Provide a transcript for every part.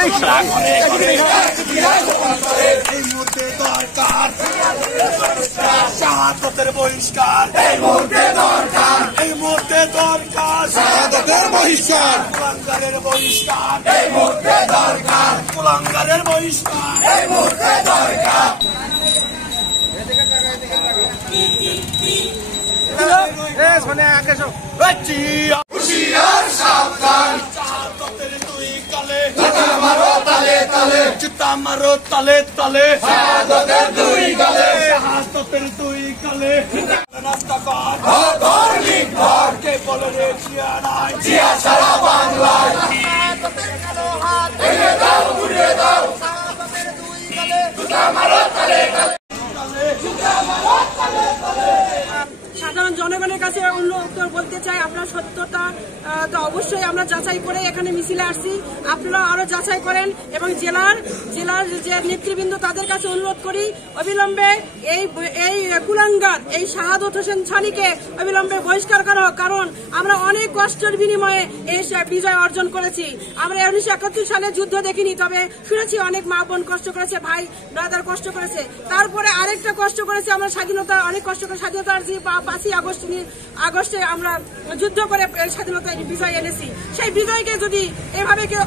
এই মুহূর্তে দরকার শাহাদাতের বহিষ্কার, এই মুহূর্তে দরকার, এই মুহূর্তে দরকার শাহাদাতের বহিষ্কার, কুলাঙ্গারের বহিষ্কার, এই মুহূর্তে দরকার, কুলাঙ্গারের বহিষ্কার, এই মুহূর্তে দরকার। হুশিয়ার সাবধান, শাহাদাতের দুই গালে জুতা মারো তালে তালে, জুতা মারো তালে তালে, শাহাদাতের দুই গালে, শাহাদাতের দুই গালে। নাস্তা কর ধর্মিক ভর, কে বলে রে জিয়া নাই, জিয়া সারা বাংলায়। শাহাদাতের কালো হাত ভেঙে দাও, ঘুরিয়ে দাও, শাহাদাতের দুই গালে জুতা মারো তালে তালে, জুতা মারো তালে তালে। সাধারণ জনগণের কাছে উত্তর বলতে চাই, আপনার সত্যতা তো অবশ্যই আমরা যাচাই করে এখানে মিছিলে আসছি, আপনারা আরো যাচাই করেন এবং জেলার যে নেতৃবৃন্দ তাদের কাছে অনুরোধ করি অবিলম্বে এই কুলাঙ্গার এই শাহাদত হোসেন ছানিকে অবিলম্বে বহিষ্কার করা হোক। কারণ আমরা অনেক কষ্টের বিনিময়ে এই বিজয় অর্জন করেছি। আমরা 1971 সালে যুদ্ধ দেখিনি, তবে শুনেছি অনেক মা বোন কষ্ট করেছে, ভাই ব্রাদার কষ্ট করেছে। তারপরে আরেকটা কষ্ট করেছে আমরা স্বাধীনতা, অনেক কষ্ট করে স্বাধীনতার যে 5ই আগস্টে আমরা যুদ্ধ করে স্বাধীনতা বিজয় এনেছি। সেই বিজয়কে যদি এভাবে কেউ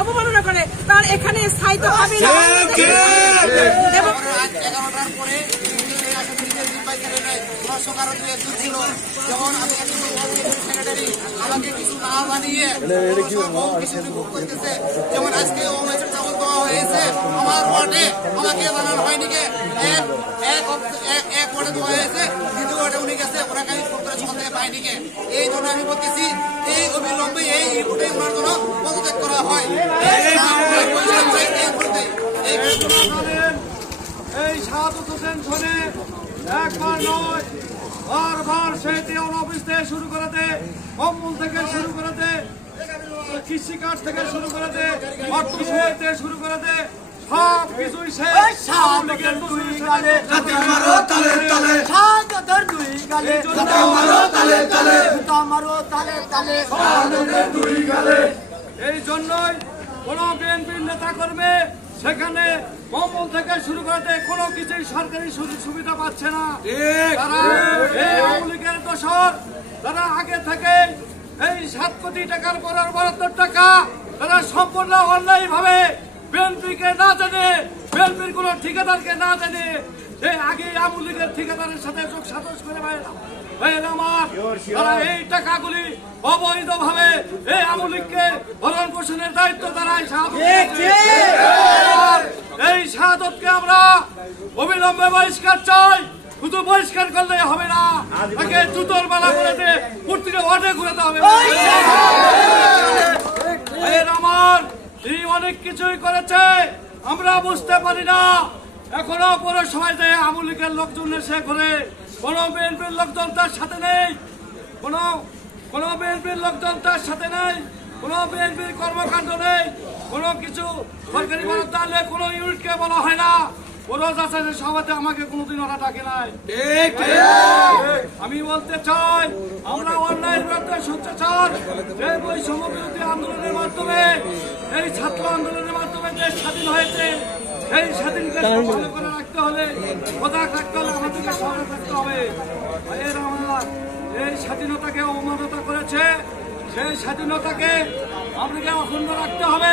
অবমাননা করে তার এখানে স্থায়িত্ব হবে না। আমাকে কিছু না বানিয়ে যেমন আজকে চাউল দেওয়া হয়েছে আমার ওয়ার্ডে, আমাকে জানানো হয়নি কে এক ওয়ার্ডে দেওয়া হয়েছে, দ্বিতীয় ওয়ার্ডে উনি গেছে, ওনাকে আমি ফোন করে সকাল থেকে পাইনি কে। এই জন্য আমি বলতেছি এই অবিলম্বে এই রিপোর্টে ওনার জন্য পদত্যাগ করা হয়। এই শাহাদত হোসেন ছনে একবার নয় বারবার সেই দেওয়ান অফিস থেকে শুরু করাতে, কম্বল থেকে শুরু করাতে, কৃষিকাজ থেকে শুরু করাতে, অর্থ সহায়তা থেকে শুরু করাতে সব কিছুই শেষ। শাহাদতের দুই গালে জুতা মারো তালে তালে, শাহাদতের দুই গালে জুতা মারো তালে তালে, জুতা মারো তালে তালে, শাহাদতের দুই গালে। এই জন্যই কোন বিএনপির নেতা কর্মী সেখানে কম্বল থেকে শুরু করতে কোনো কিছুই সরকারি সুযোগ সুবিধা পাচ্ছে না। তারা এই আওয়ামী লীগের দোসর, তারা আগে থেকে এই 7 কোটি টাকার বরাদ্দের টাকা তারা সম্পূর্ণ অন্যায় ভাবে বিএনপিকে না জানে, বিএনপির কোন ঠিকাদারকে না জানে, সেই আগে আওয়ামী লীগের ঠিকাদারের সাথে যোগ সাজস করে তারা এই টাকাগুলি অবৈধভাবে এই আওয়ামী লীগকে ভরণ পোষণের দায়িত্ব তারা এই শাহাদতকে আমরা অবিলম্বে বহিষ্কার চাই। শুধু বহিষ্কার করলে হবে না, তাকে জুতোর মালা করে দিয়ে প্রতিটা ওয়ার্ডে ঘুরাতে হবে। আমার এই অনেক কিছুই করেছে আমরা বুঝতে পারি না, এখনো পুরো সময় যে আওয়ামী লীগের লোকজন এসে ঘুরে, কোন বিএনপির লোকজন তার সাথে নেই, কোন বিএনপির লোকজন তার সাথে নেই, কোন বিএনপির কর্মকাণ্ড নেই, কোনো কিছু সরকারি বরাদ্দ আনলে কোনো ইউনিটকে বলা হয় না। সভাতে আমাকে কোনোদিন ওরা ডাকে নাই। আমি বলতে চাই আমরা অন্যায়ের বিরুদ্ধে সোচ্চার, যে বৈষম্য বিরোধী আন্দোলনের মাধ্যমে, এই ছাত্র আন্দোলনের মাধ্যমে দেশ স্বাধীন হয়েছে, এই স্বাধীনকে সংরক্ষণ করে রাখতে হলে, সজাগ রাখতে হলে আমাদেরকে সজাগ থাকতে হবে। এই স্বাধীনতাকে অবমাননা করেছে, সেই স্বাধীনতাকে আমাদেরকে অক্ষুণ্ণ রাখতে হবে।